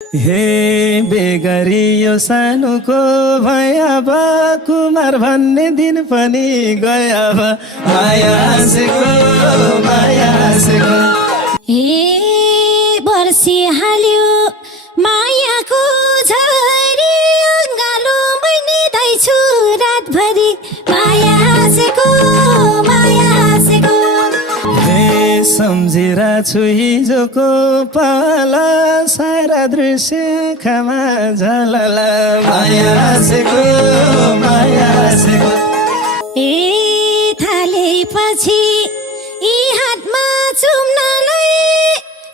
हे बेगरी यो सानोको भयाब कुमार भन्ने दिन पनि गयाब माया हाँसेको हे बर्सी हाल्यो मायाको झरी अङ्गालो मैले दैछु रातभरि माया हाँसेको हे सम्झिरा छु हिजोको पाला सारा दृश्य आँखामा झलला माया हाँसेको ए थालेपछि यी हातमा चुम्नलाई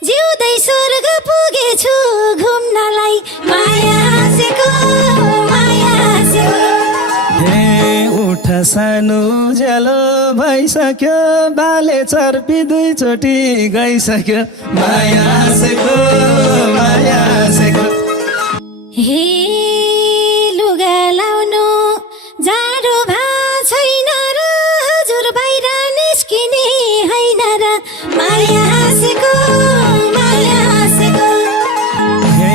जिउँदै स्वर्ग पुगेछु घुम्नलाई माया हाँसेको हे उठ सानो उज्यालो भइसक्यो बाले चर्पी दुईचोटि गइसक्यो माया हाँसेको हे लुगा लाउनु जाडो भा छैन र हजुर बाहिर निस्किने होइन र माया हाँसेको हे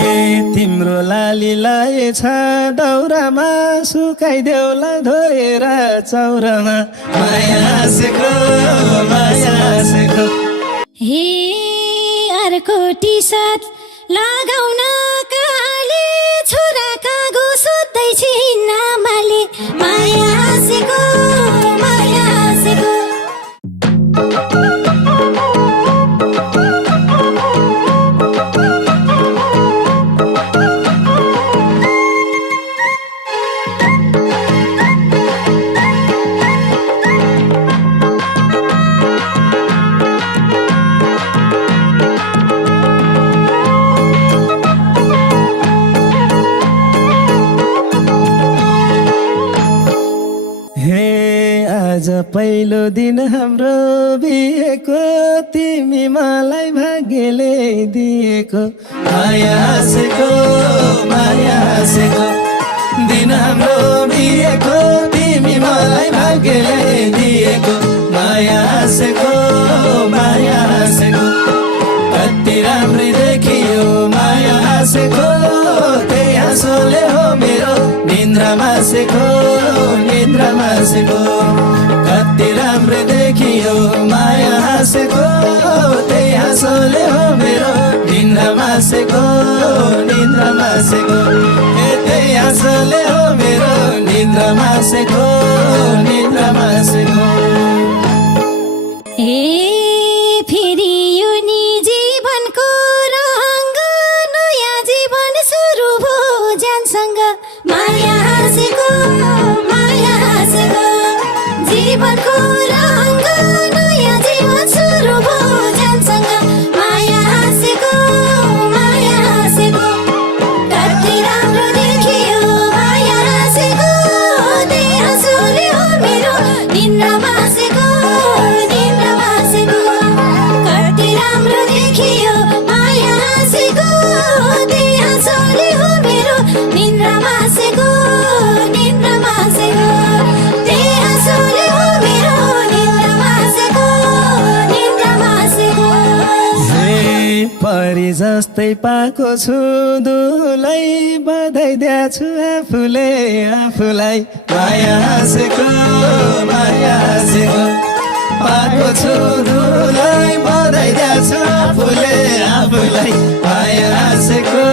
तिम्रो लालीलाई छ दौरामा सुकाइदेऊला धोएर चौरामा माया हाँसेको हे अर्को टी सर्ट लगाउन काले छोरा कागो सोध्दै छिन् आमाले माया हाँसेको आज पहिलो दिन हाम्रो बिहेको तिमी मलाई भाग्यले दिएको माया हाँसेको दिन हाम्रो बिहेको तिमी मलाई भाग्यले दिएको माया हाँसेको कति राम्रै देखियो माया हाँसेको त्यही हाँसोले हो मेरो निन्द्रामा सेको कति राम्रो देखियो माया हाँसेको त्यही हाँसोले हो मेरो निन्द्रामा सेको त्यही हाँसोले हो मेरो निन्द्रामा सेको ए फेरि यो नि जीवनको रङ्ग नयाँ जीवन सुरु भो जानसँग माया हाँसेको जीवनको रङ्ग नयाँ जीवन सुरु भो जानसँग माया हाँसेको कति राम्रो देखियो माया हाँसेको त्यही हाँसोले हो मेरो निन्द्रामा हाँसेको कति राम्रो देखियो माया हाँसेको त्यही हाँसोले हो मेरो निन्द्रामा हाँसेको त्यही हाँसोले हो मेरो निन्द्रामा हाँसेको हे परी जस्तै पाएको छु दुलै बधाई दिएछु आफूलाई माया हाँसेको पाएको छु दुलै बधाई दिएछु आफूलाई माया हाँसेको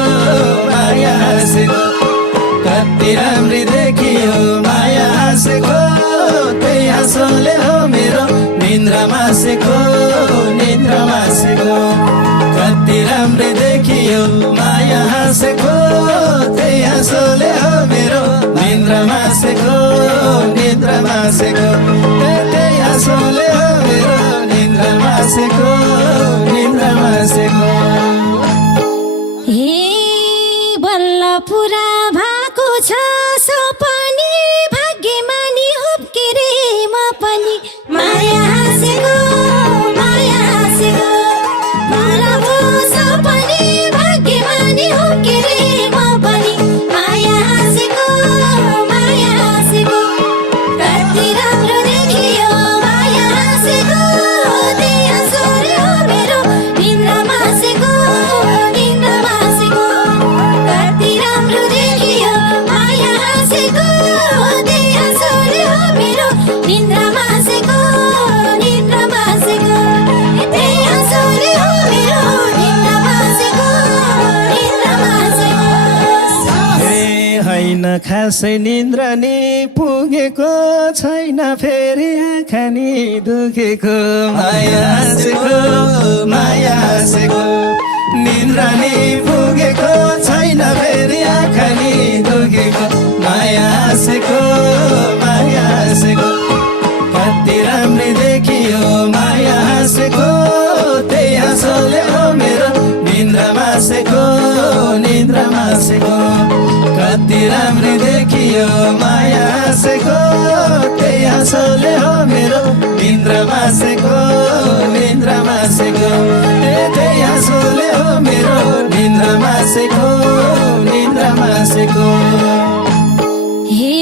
कति राम्री देखियो माया हाँसेको त्यही हाँसोले हो मेरो निन्द्रामा हाँसेको कति राम्री देखियो माया हाँसेको त्यही हाँसोले हो मेरो निन्द्रामा हाँसेको त्यही हाँसोले हो मेरो निन्द्रामा हाँसेको हे बल्ल पुरा भएको छ सपनी भाग्यमानी हुप्के रे म पनि माया हाँसेको पुरा भो सपनी भाग्यमानी हुप्के रे म पनि माया हाँसेको कति राम्रो देखियो माया हाँसेको त्यही हाँसोले हो मेरो निन्द्रामा हाँसेको होइन खासै निन्द्रा नि पुगेको छैन फेरि आँखा नि दुखेको माया हाँसेको निन्द्रा नि पुगेको छैन फेरि आँखा नि दुखेको माया हाँसेको कति राम्री देखियो माया हाँसेको त्यही हाँसोले हो मेरो निन्द्रा मासेको कति राम्री देखियो माया हाँसेको त्यही हाँसोले हो मेरो निन्द्रा मासेको त्यही हाँसोले हो मेरो निन्द्रा मासेको हे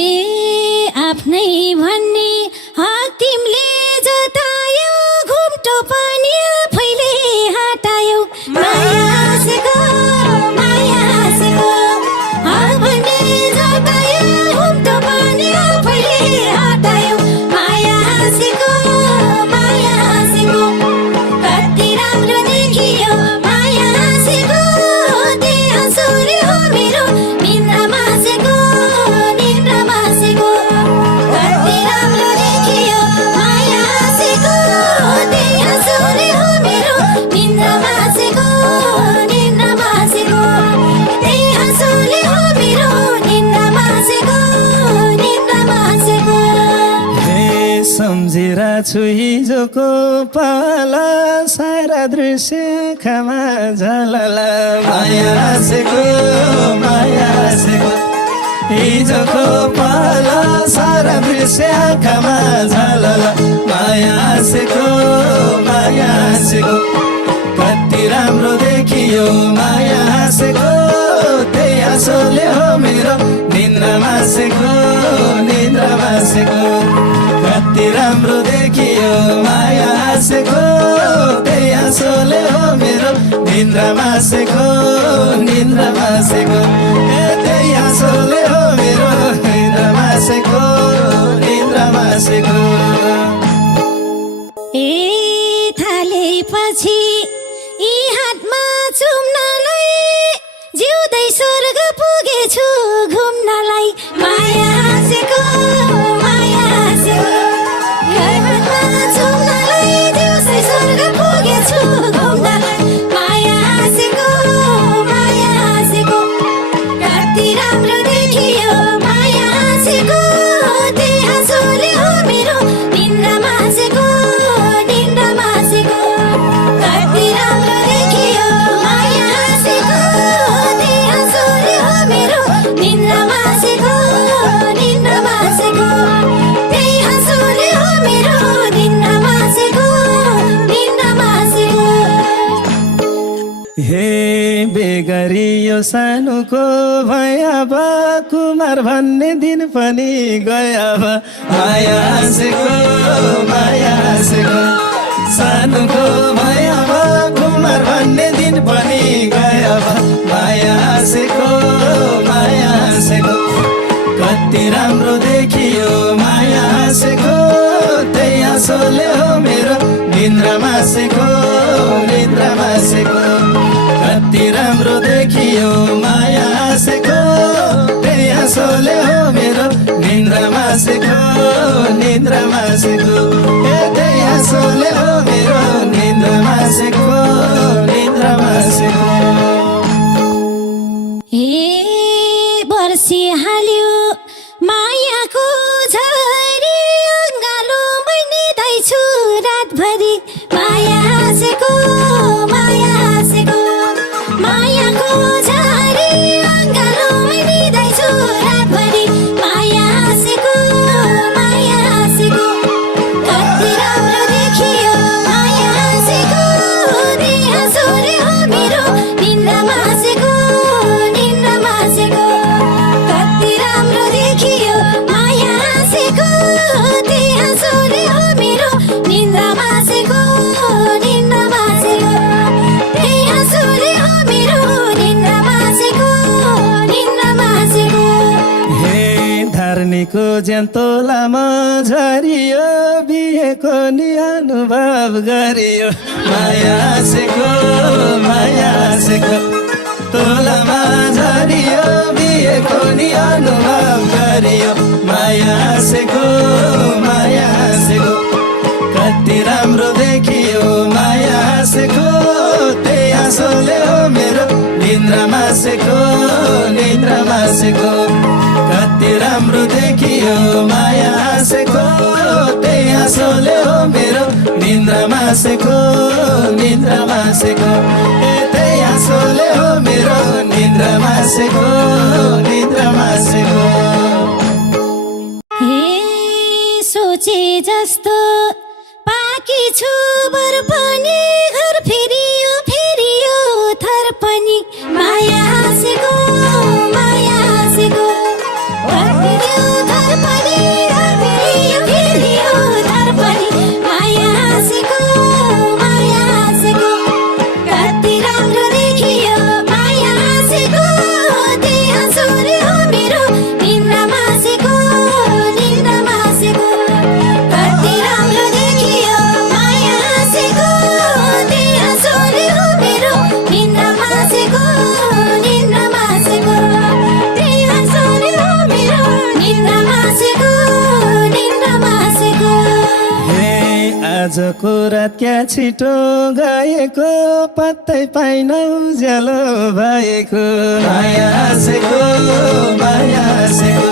आफ्नै भन्ने हक तिमीले जतायो घुम्टो पनि आफैले हटायो माया हाँसेको हक भन्ने जतायो घुम्टो पनि आफैले हटायो माया हाँसेको कति राम्रो देखियो माया हाँसेको त्यही हाँसोले हो मेरो निन्द्रा मासेको कति राम्रो देखियो माया हाँसेको त्यही हाँसोले हो मेरो निन्द्रा मासेको त्यही हाँसोले हो मेरो निन्द्रा मासेको हे सम्झिरा छु हिजोको पाला सारा दृश्य आँखामा झलला माया हाँसेको हिजोको पाला सारा दृश्य आँखामा झलला माया हाँसेको कति राम्रो देखियो माया हाँसेको त्यही हाँसोले हो मेरो निन्द्रा मासेको कति राम्रो देखियो माया हाँसेको त्यही हाँसोले हो मेरो निन्द्रा मासेको त्यही हाँसोले हो मेरो निन्द्रा मासेको ए थालेपछि यी हातमा चुम्नलाई जिउँदै स्वर्ग पुगेछु घुम्नलाई माया हाँसेको हातमा चुम्नलाई जिउँदै स्वर्ग पुगेछु घुम्नलाई माया हाँसेको कति राम्रो देखियो माया हाँसेको त्यही हाँसोले हो मेरो निन्द्रा मासेको कति राम्रो देखियो माया हाँसेको त्यही हाँसोले हो मेरो निन्द्रा मासेको त्यही हाँसोले हो मेरो निन्द्रा मासेको हे बेगरी यो सानोको भयाबा कुमार भन्ने दिन पनि गयाबा माया हाँसेको सानोको भयाबा कुमार भन्ने दिन पनि गयाबा माया हाँसेको कति राम्रो देखियो माया हाँसेको त्यही हाँसोले हो मेरो निन्द्रा मासेको कति राम्रो देखियो माया हाँसेको त्यही हाँसोले हो मेरो निन्द्रा मासेको त्यही हाँसोले हो मेरो निन्द्रा मासेको ए बर्सिहाल्यो मायाको झरी अङ्गालो निधाइछु रातभरि माया हाँसेको मायाको झरी अङ्गालो निधाइछु रातभरि माया हाँसेको कति राम्रो देखियो माया हाँसेको त्यही हाँसोले हो मेरो निन्द्रा मासेको कति राम्रो देखियो माया हाँसेको त्यही हाँसोले हो मेरो निन्द्रा मासेको त्यही हाँसोले हो मेरो निन्द्रा मासेको हे धार्नीको ज्यान्तोलामा झरियो बिहेको नि अनुभव गरियो माया हाँसेको तोलामा झरियो बिहेको नि अनुभव फेरियो माया हाँसेको माया हाँसेको कति राम्रो देखियो माया हाँसेको त्यही हाँसोले हो मेरो निन्द्रा मासेको निन्द्रा मासेको कति राम्रो देखियो माया हाँसेको त्यही हाँसोले हो मेरो निन्द्रा मासेको निन्द्रा मासेको त्यही हाँसोले हो मेरो निन्द्रा मासेको निन्द्रा मासेको हे सोचे जस्तो पाकी छु बर पनि घर फेरियो फेरियो थर पनि माया हाँसेको माया हाँसेको घर फेरियो थर पनि घर फेरियो फेरियो थर पनि माया हाँसेको माया हाँसेको कति राम्रो देखियो माया हाँसेको त्यही हाँसोले हो मेरो निन्द्रा मासेको निन्द्रा मासेको कति राम्रो देखियो माया हाँसेको त्यही हाँसोले हो मेरो निन्द्रा मासेको निन्द्रा मासेको त्यही हाँसोले हो मेरो निन्द्रा मासेको निन्द्रा मासेको हे आजको रात क्या छिटो गएको पत्तै पाइन उज्यालो भएको माया हाँसेको माया हाँसेको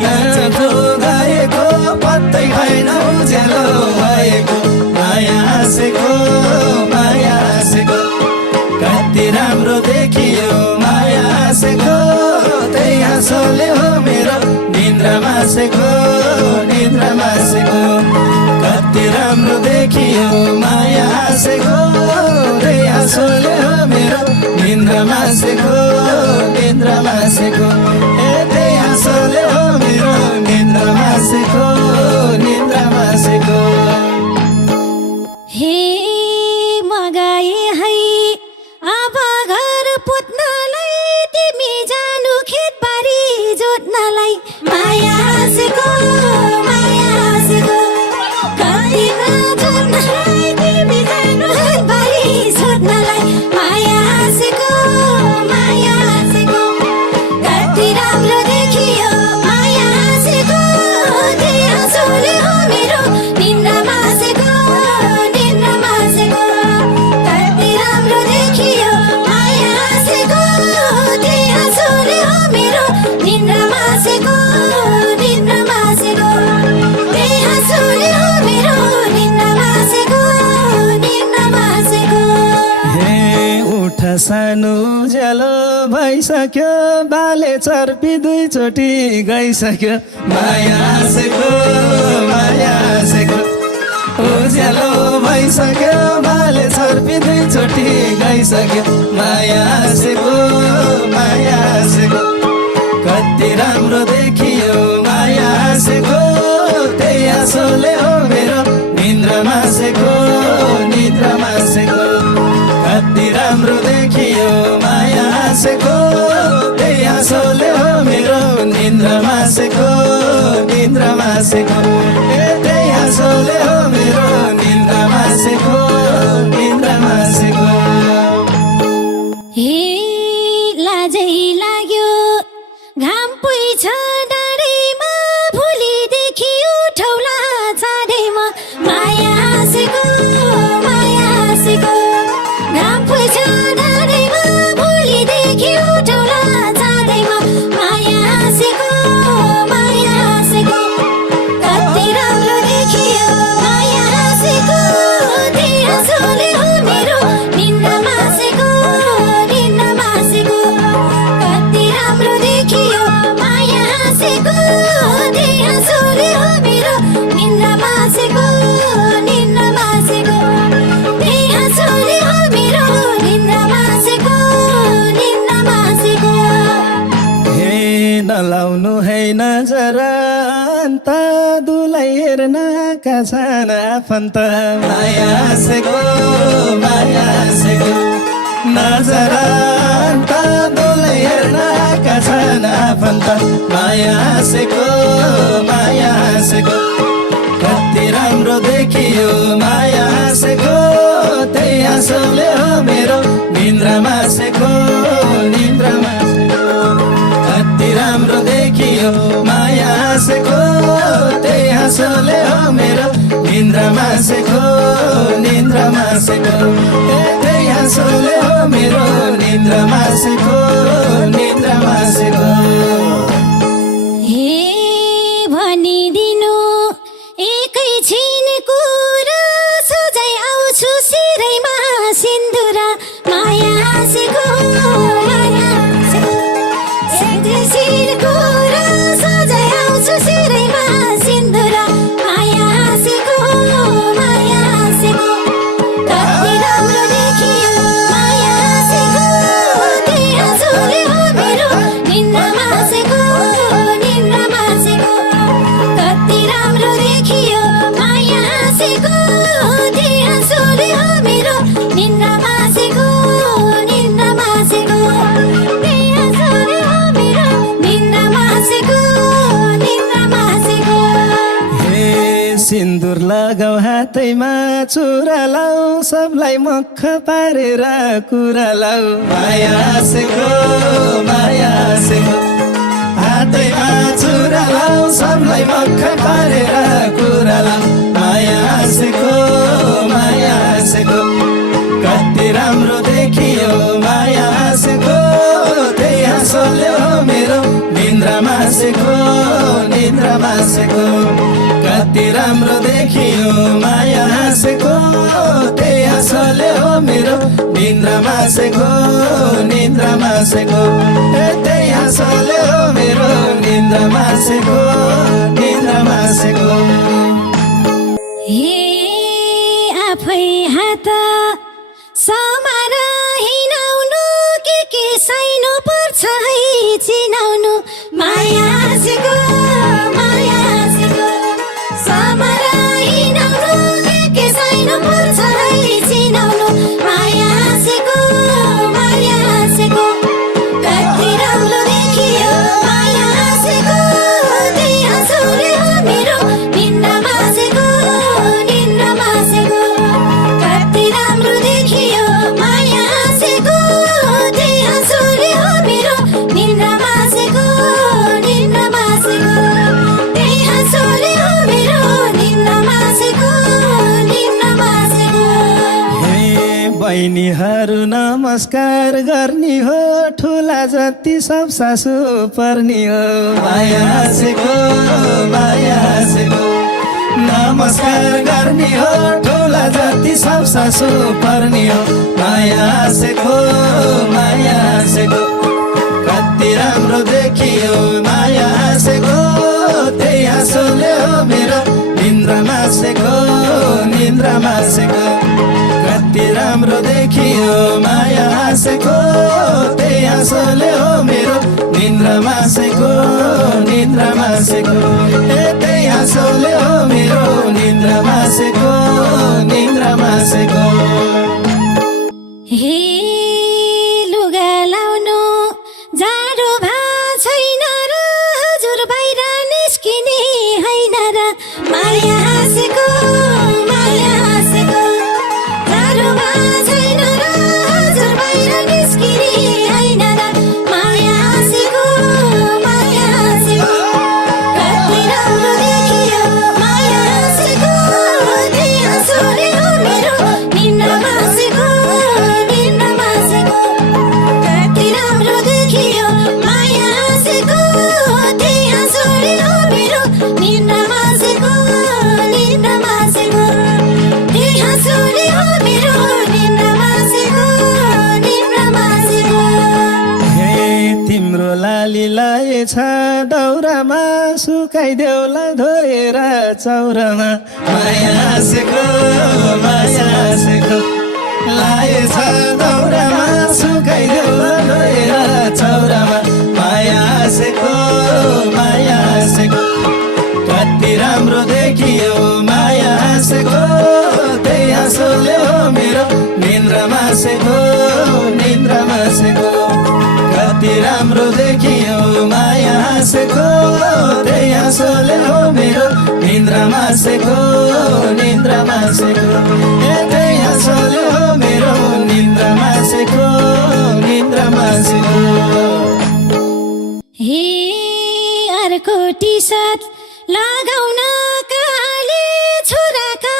क्या छिटो गएको पत्तै पाइन उज्यालो भएको माया हाँसेको माया हाँसेको कति राम्रो देखियो माया हाँसेको त्यही हाँसोले हो मेरो निन्द्रा मासेको निन्द्रा मासेको कति राम्रो देखियो माया हाँसेको त्यही हाँसोले हो मेरो निन्द्रा मासेको निन्द्रा मासेको त्यही हाँसोले हो मेरो निन्द्रा मासेको निन्द्रा मासेको हे मगाए है अब घर पुत्नलाई तिमी जानु खेतबारी जोत्नलाई माया हाँसेको माया हाँसेको कति जोत्नलाई तिमी जानु खेतबारी जोत्नलाई माया हाँसेको माया हाँसेको कति राम्रो देखियो माया हाँसेको त्यही हाँसोले हो मेरो निन्द्रा मासेको निन्द्रा मासेको कति राम्रो देखियो माया हाँसेको त्यही हाँसोले हो मेरो निन्द्रा मासेको निन्द्रा मासेको त्यही हाँसोले हो मेरो निन्द्रा मासेको निन्द्रा मासेको हे उठ सानो उज्यालो भइसक्यो बाले चर्पी दुईचोटि गइसक्यो माया हाँसेको माया हाँसेको उज्यालो भइसक्यो बाले चर्पी दुईचोटि गइसक्यो माया हाँसेको माया हाँसेको कति राम्रो देखियो माया हाँसेको त्यही हाँसोले हो मेरो निन्द्रा मासेको निन्द्रा मासेको कति राम्रो देखियो माया हाँसेको त्यही हाँसोले हो मेरो निन्द्रा मासेको निन्द्रा मासेको त्यही हाँसोले हो मेरो निन्द्रा मासेको निन्द्रा मासेको हे लाजै लाग्यो घाम पुइछ डाँडैमा भोलिदेखि उठौला चाँडैमा माया हाँसेको माया हाँसेको घाम पुइछ डाँडैमा भोलिदेखि उठौला चाँडैमा माया हाँसेको माया हाँसेको कति राम्रो देखियो माया हाँसेको त्यही हाँसोले हो मेरो निन्द्रा मासेको निन्द्रा मासेको कति राम्रो देखियो माया हाँसेको त्यही हाँसोले हो मेरो निन्द्रा मासेको निन्द्रा मासेको त्यही हाँसोले हो मेरो निन्द्रा मासेको निन्द्रा मासेको हे नलाउनु है नजर अन्त दुलाई हेर्नका छन् आफन्त माया हाँसेको माया हाँसेको नजर अन्त दुलाई हेर्नका छन् आफन्त माया हाँसेको माया हाँसेको कति राम्रो देखियो माया हाँसेको त्यही हाँसोले हो मेरो निन्द्रा मासेको निन्द्रा मासेको कति राम्रो देखियो माया निन्द्रा मासेको निन्द्रा मासेको त्यही हाँसोले हो मेरो निन्द्रा मासेको निन्द्रा मासेको हे भनिदिनु एकैछिनको र सोझै आउँछु सिरैमा सिन्दुरा माया हाँसेको माया हाँसेको एकैछिनको र सोझै आउँछु सिरैमा सिन्दुरा माया हाँसेको माया हाँसेको कति राम्रो देखियो माया हाँसेको त्यही हाँसोले हो मेरो निन्द्रा मासेको निन्द्रा मासेको कति राम्रो देखियो माया हाँसेको त्यही हाँसोले हो मेरो निन्द्रा मासेको निन्द्रा मासेको त्यही हाँसोले हो मेरो निन्द्रा मासेको निन्द्रा मासेको हे सिन्दुर लगाऊ हातैमा चुरा लाऊ सबलाई मख पारेर कुरा लाऊ माया हाँसेको माया हाँसेको हातैमा चुरा लाऊ सबलाई मख पारेर कुरा लाऊ माया हाँसेको माया हाँसेको कति राम्रो देखियो माया हाँसेको त्यही हाँसोले हो मेरो निन्द्रा मासेको निन्द्रा मासेको कति राम्रो देखियो माया हाँसेको त्यही हाँसोले हो मेरो निन्द्रा मासेको निन्द्रा मासेको त्यही हाँसोले हो मेरो निन्द्रा मासेको निन्द्रा मासेको हे आफै हात समार हिँडाउनु के साइनो पर्छ है चिनाउनु माया हाँसेको माया हाँसेको समार हिँडाउनु के साइनो पर्छ है चिनाउनु माया हाँसेको माया हाँसेको कति राम्रो देखियो माया हाँसेको त्यही हाँसोले हो मेरो निन्द्रा मासेको निन्द्रा मासेको कति राम्रो देखियो माया हाँसेको त्यही हाँसोले हो मेरो निन्द्रा मासेको निन्द्रा मासेको त्यही हाँसोले हो मेरो निन्द्रा मासेको निन्द्रा मासेको हे बहिनीहरू नमस्कार गर्ने हो ठुला जति सब सासु पर्ने हो माया हाँसेको माया हाँसेको नमस्कार गर्ने हो ठुला जति सब सासु पर्ने हो माया हाँसेको माया हाँसेको कति राम्रो देखियो माया हाँसेको त्यही हाँसोले हो मेरो निन्द्रा मासेको निन्द्रा मासेको कति राम्रो देखियो माया हाँसेको त्यही हाँसोले हो मेरो निन्द्रा मासेको निन्द्रा मासेको त्यही हाँसोले हो मेरो निन्द्रा मासेको निन्द्रा मासेको हे लुगा लाउनु जाडो भा छैन र हजुर बाहिर निस्किने होइन र माया हाँसेको माया हाँसेको जाडो भा छैन र हजुर बाहिर निस्किने होइन र माया हाँसेको माया हाँसेको कति राम्रो देखियो माया हाँसेको त्यही हाँसोले हो मेरो निन्द्रा मासेको निन्द्रा मासेको कति राम्रो देखियो माया हाँसेको त्यही हाँसोले हो मेरो निन्द्रा मासेको निन्द्रा मासेको त्यही हाँसोले हो मेरो निन्द्रा मासेको निन्द्रा मासेको हे तिम्रो लाली लाएछ दौरामा सुकाइदेऊला धोएर चौरामा माया हाँसेको माया हाँसेको लाएछ दौरामा सुकाइदेऊला धोएर चौरामा माया हाँसेको माया हाँसेको कति राम्रो देखियो माया हाँसेको त्यही हाँसोले हो मेरो निन्द्रा मासेको निन्द्रा मासेको कति राम्रो देखियो माया हाँसेको त्यही हाँसोले हो मेरो निन्द्रा मासेको निन्द्रा मासेको त्यही हाँसोले हो मेरो निन्द्रा मासेको निन्द्रा मासेको हे अर्को टी सर्ट लगाउन काले छोराका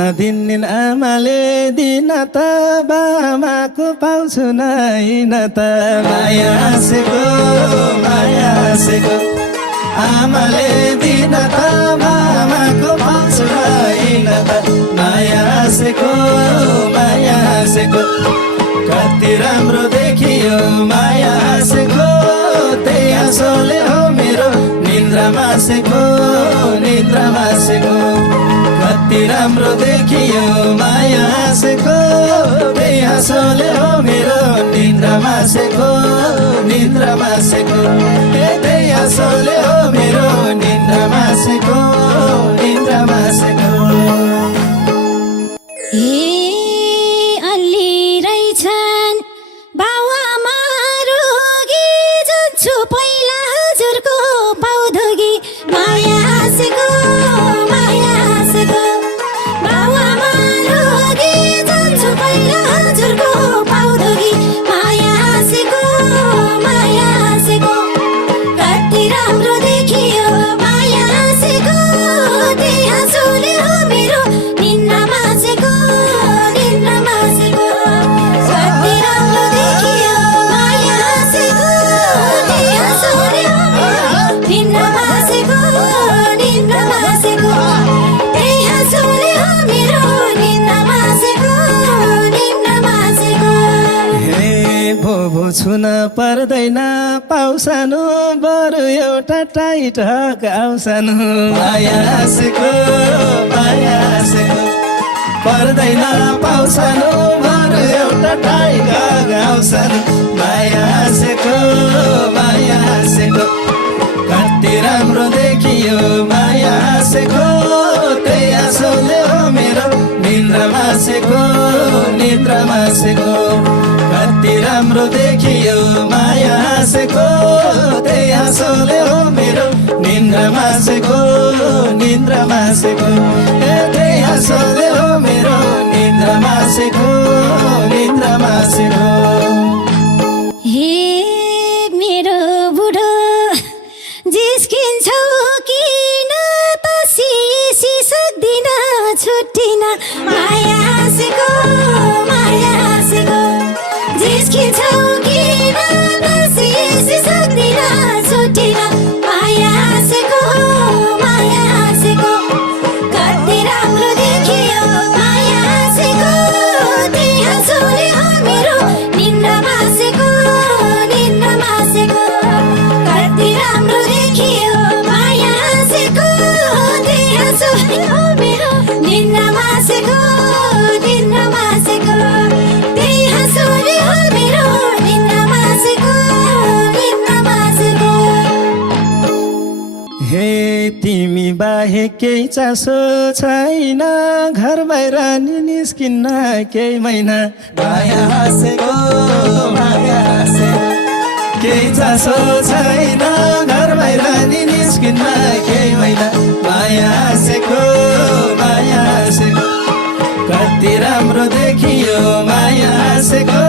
नदिनिन् आमाले दिन त बामाको पाउँछु नाइन त माया हाँसेको आमाले दिन त बामाको पाउँछु नाइन त माया हाँसेको कति राम्रो देखियो माया हाँसेको त्यही हाँसोले हो मेरो निन्द्रा मासेको कति राम्रो देखियो माया हाँसेको त्यही हाँसोले हो मेरो निन्द्रा मासेको त्यही हाँसोले हो मेरो निन्द्रा मासेको अलि रहेछन् बाउआमा रोगी जान्छु पहिला हजुरको पाउधोगी माया हाँसेको बाउआमा रोगी जान्छु पहिला हजुरको पाउधोगी माया हाँसेको कति राम्रो देखियो माया हाँसेको त्यही हाँसोले हो मेरो निन्द्रा मासेको कति राम्रो देखियो माया हाँसेको त्यही हाँसोले हो मेरो निन्द्रा मासेको त्यही हाँसोले हो मेरो निन्द्रा मासेको हे भो छुन पर्दैन पाउसानो बरु एउटा टाइट हक आउँसानो माया हाँसेको पर्दैन पाउसानो बरु एउटा टाइट हक आउँसानो माया हाँसेको कति राम्रो देखियो माया हाँसेको त्यही हाँसोले हो मेरो निन्द्रा मासेको कति राम्रो देखियो माया हाँसेको त्यही हाँसोले हो मेरो निन्द्रा मासेको त्यही हाँसोले हो मेरो निन्द्रा मासेको हे मेरो बुढो जिस्किन्छौ किन त सिसी सक्दिन छुट्टिन माया हाँसेको जिस्किन्छौ किन त सिसी सक्दिन छुट्टिन माया हाँसेको कति राम्रो देखियो माया हाँसेको त्यही हाँसोले हो मेरो निन्द्रा मासेको कति राम्रो देखियो माया हाँसेको त्यही हाँसोले हो मेरो निन्द्रा मासेको त्यही हाँसोले हो मेरो निन्द्रा मासेको हे तिमी बाहेक केही चासो छैन घर बाहिर नि निस्किन्न केही महिना माया हाँसेको केही चासो छैन घर बाहिर नि निस्किन्न केही महिना माया हाँसेको कति राम्रो देखियो माया हाँसेको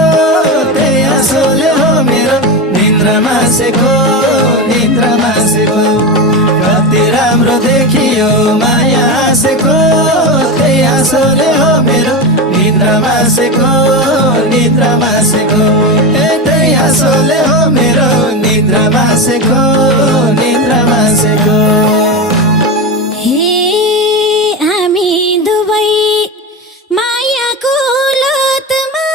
त्यही हाँसोले हो मेरो निन्द्रा मासेको कति राम्रो देखियो माया हाँसेको त्यही हाँसोले हो मेरो निन्द्रा मासेको त्यही हाँसोले हो मेरो निन्द्रा मासेको हे हामी दुवै मायाको लतमा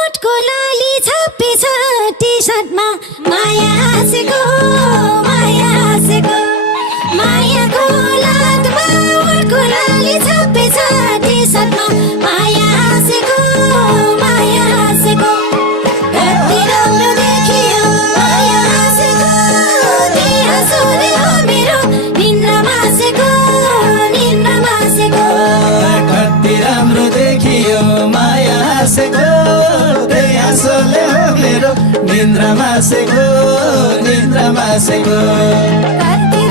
उठको लाली छापेछ टी सर्टमा माया हाँसेको मायाको लतमा उठको लाली छापेछ टी सर्टमा माया हाँसेको कति राम्रो देखियो माया हाँसेको त्यही हाँसोले हो मेरो निन्द्रा मासेको कति राम्रो देखियो माया हाँसेको त्यही हाँसोले हो मेरो निन्द्रा मासेको कति